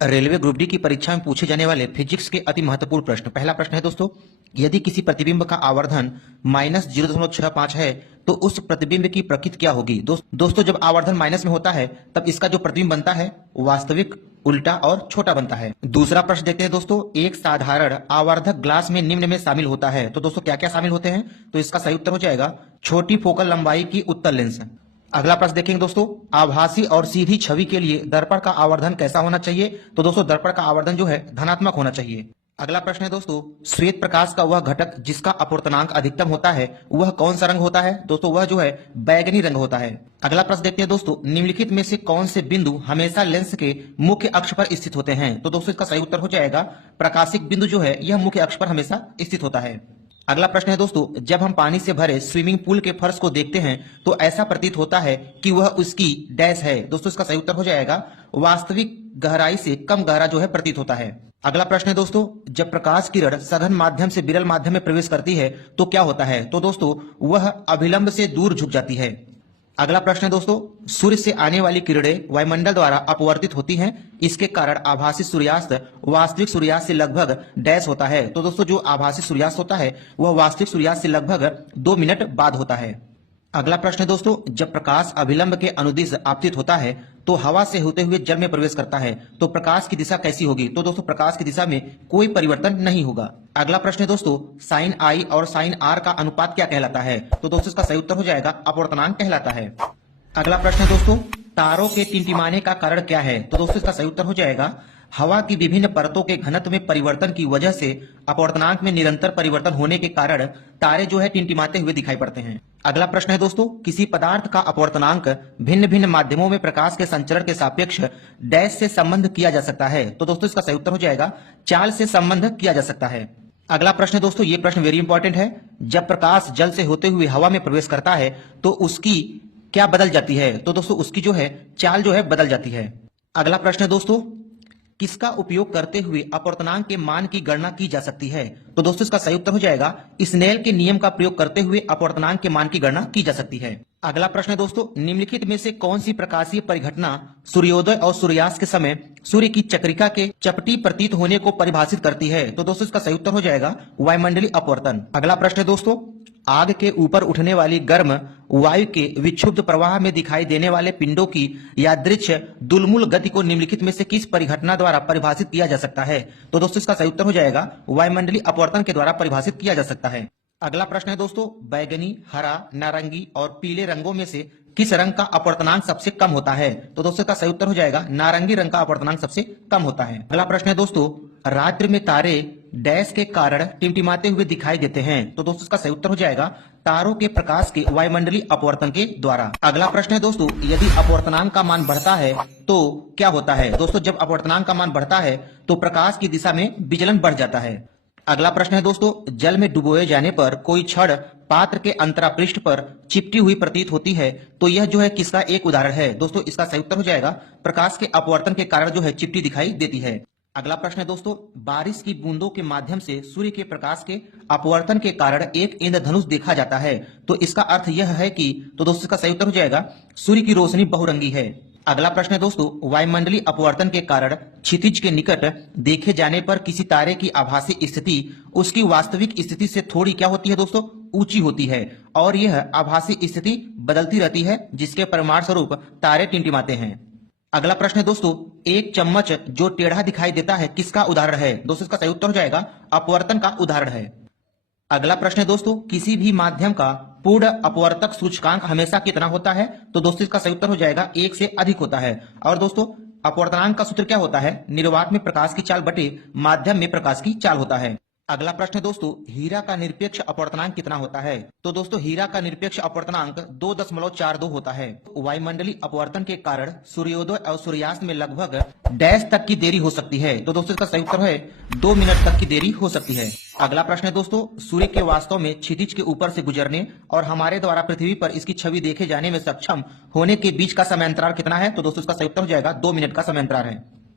Railway group D की परीक्षा में पूछे जाने वाले फिजिक्स के अति महत्वपूर्ण प्रश्न। पहला प्रश्न है दोस्तों, यदि किसी प्रतिबिंब का आवर्धन -0.65 है तो उस प्रतिबिंब की प्रकृति क्या होगी। दोस्तों जब आवर्धन माइनस में होता है तब इसका जो प्रतिबिंब बनता है वास्तविक, उल्टा और छोटा बनता है। दूसरा प्रश्न देखते हैं दोस्तों, एक साधारण आवर्धक ग्लास में निम्न में शामिल होता है। तो दोस्तों क्या क्या शामिल होते हैं, तो इसका सही उत्तर हो जाएगा छोटी फोकल लंबाई की उत्तल लेंस। अगला प्रश्न देखेंगे दोस्तों, आभासी और सीधी छवि के लिए दर्पण का आवर्धन कैसा होना चाहिए। तो दोस्तों दर्पण का आवर्धन जो है धनात्मक होना चाहिए। अगला प्रश्न है दोस्तों, श्वेत प्रकाश का वह घटक जिसका अपवर्तनांक अधिकतम होता है वह कौन सा रंग होता है। दोस्तों वह जो है बैगनी रंग होता है। अगला प्रश्न देखते हैं दोस्तों, निम्नलिखित में से कौन से बिंदु हमेशा लेंस के मुख्य अक्ष पर स्थित होते हैं। तो दोस्तों इसका सही उत्तर हो जाएगा प्रकाशिक बिंदु जो है यह मुख्य अक्ष पर हमेशा स्थित होता है। अगला प्रश्न है दोस्तों, जब हम पानी से भरे स्विमिंग पूल के फर्श को देखते हैं तो ऐसा प्रतीत होता है कि वह उसकी डैश है। दोस्तों इसका सही उत्तर हो जाएगा वास्तविक गहराई से कम गहरा जो है प्रतीत होता है। अगला प्रश्न है दोस्तों, जब प्रकाश किरण सघन माध्यम से विरल माध्यम में प्रवेश करती है तो क्या होता है। तो दोस्तों वह अभिलंब से दूर झुक जाती है। अगला प्रश्न है दोस्तों, सूर्य से आने वाली किरणें वायुमंडल द्वारा अपवर्तित होती हैं, इसके कारण आभासी सूर्यास्त वास्तविक सूर्यास्त से लगभग डैश होता है। तो दोस्तों जो आभासी सूर्यास्त होता है वह वास्तविक सूर्यास्त से लगभग 2 मिनट बाद होता है। अगला प्रश्न है दोस्तों, जब प्रकाश अभिलंब के अनुदिश आपतित होता है तो हवा से होते हुए जल में प्रवेश करता है तो प्रकाश की दिशा कैसी होगी। तो दोस्तों प्रकाश की दिशा में कोई परिवर्तन नहीं होगा। अगला प्रश्न है दोस्तों, साइन आई और साइन आर का अनुपात क्या कहलाता है। तो दोस्तों इसका सही उत्तर हो जाएगा अपवर्तनांक कहलाता है। अगला प्रश्न है दोस्तों, तारों के टिमटिमाने का कारण क्या है। तो दोस्तों इसका सही उत्तर हो जाएगा हवा की विभिन्न परतों के घनत्व में परिवर्तन की वजह से अपवर्तनांक में निरंतर परिवर्तन होने के कारण तारे जो है टिमटिमाते हुए दिखाई पड़ते हैं। अगला प्रश्न है दोस्तों, किसी पदार्थ का अपवर्तनांक भिन्न भिन्न माध्यमों में प्रकाश के संचरण के सापेक्ष डैश से संबंध किया जा सकता है। तो दोस्तों इसका सही उत्तर हो जाएगा चाल से संबंध किया जा सकता है। अगला प्रश्न है दोस्तों, ये प्रश्न वेरी इंपॉर्टेंट है, जब प्रकाश जल से होते हुए हवा में प्रवेश करता है तो उसकी क्या बदल जाती है। तो दोस्तों उसकी जो है चाल जो है बदल जाती है। अगला प्रश्न है दोस्तों, किसका उपयोग करते हुए अपवर्तनांक के मान की गणना की जा सकती है। तो दोस्तों इसका सही उत्तर हो जाएगा स्नेल के नियम का प्रयोग करते हुए अपवर्तनांक के मान की गणना की जा सकती है। अगला प्रश्न है दोस्तों, निम्नलिखित में से कौन सी प्रकाशीय परिघटना सूर्योदय और सूर्यास्त के समय सूर्य की चक्रिका के चपटी प्रतीत होने को परिभाषित करती है। तो दोस्तों इसका सही उत्तर हो जाएगा वायुमंडलीय अपवर्तन। अगला प्रश्न है दोस्तों, आग के ऊपर उठने वाली गर्म वायु के विक्षुब्ध प्रवाह में दिखाई देने वाले पिंडों की यादृच्छ दुलमुल गति को निम्नलिखित में से किस परिघटना द्वारा परिभाषित किया जा सकता है। तो दोस्तों इसका सही उत्तर हो जाएगा वायुमंडलीय अपवर्तन के द्वारा परिभाषित किया जा सकता है। अगला प्रश्न है दोस्तों, बैगनी, हरा, नारंगी और पीले रंगों में से किस रंग का अपवर्तनांक सबसे कम होता है। तो दोस्तों इसका सही उत्तर हो जाएगा नारंगी रंग का अपवर्तनांक सबसे कम होता है। अगला प्रश्न है दोस्तों, रात्रि में तारे डैश के कारण टिमटिमाते हुए दिखाई देते हैं। तो दोस्तों इसका सही उत्तर हो जाएगा तारों के प्रकाश के वायुमंडलीय अपवर्तन के द्वारा। अगला प्रश्न है दोस्तों, यदि अपवर्तनांक का मान बढ़ता है तो क्या होता है। दोस्तों जब अपवर्तनांक का मान बढ़ता है तो प्रकाश की दिशा में विचलन बढ़ जाता है। अगला प्रश्न है दोस्तों, जल में डुबोए जाने पर कोई छड़ पात्र के अंतरापृष्ठ पर चिपटी हुई प्रतीत होती है तो यह जो है किसका एक उदाहरण है। दोस्तों इसका सही उत्तर हो जाएगा प्रकाश के अपवर्तन के कारण जो है चिपटी दिखाई देती है। अगला प्रश्न है दोस्तों, बारिश की बूंदों के माध्यम से सूर्य के प्रकाश के अपवर्तन के कारण एक इंद्रधनुष देखा जाता है तो इसका अर्थ यह है कि। तो दोस्तों इसका सही उत्तर हो जाएगा सूर्य की रोशनी बहुरंगी है। अगला प्रश्न है दोस्तों, वायुमंडलीय अपवर्तन के कारण क्षितिज के निकट देखे जाने पर किसी तारे की आभासी स्थिति उसकी वास्तविक स्थिति से थोड़ी क्या होती है दोस्तों, ऊंची होती है और यह आभासी स्थिति बदलती रहती है जिसके परिणाम स्वरूप तारे टिमटिमाते हैं। अगला प्रश्न है दोस्तों, एक चम्मच जो टेढ़ा दिखाई देता है किसका उदाहरण है। दोस्तों इसका सही उत्तर हो जाएगा अपवर्तन का उदाहरण है। अगला प्रश्न है दोस्तों, किसी भी माध्यम का पूर्ण अपवर्तक सूचकांक हमेशा कितना होता है। तो दोस्तों इसका सही उत्तर हो जाएगा 1 से अधिक होता है। और दोस्तों अपवर्तनांक का सूत्र क्या होता है, निर्वात में प्रकाश की चाल बटे माध्यम में प्रकाश की चाल होता है। अगला प्रश्न है दोस्तों, हीरा का निरपेक्ष अपवर्तनांक कितना होता है। तो दोस्तों हीरा का निरपेक्ष अपवर्तनांक 2.42 होता है। वायुमंडलीय अपवर्तन के कारण सूर्योदय और सूर्यास्त में लगभग डैश तक की देरी हो सकती है। तो दोस्तों इसका सही उत्तर है 2 मिनट तक की देरी हो सकती है। अगला प्रश्न है दोस्तों, सूर्य के वास्तव में क्षितिज के ऊपर से गुजरने और हमारे द्वारा पृथ्वी पर इसकी छवि देखे जाने में सक्षम होने के बीच का समय अंतराल कितना है। तो दोस्तों इसका सही उत्तर हो जाएगा 2 मिनट का समय अंतराल है।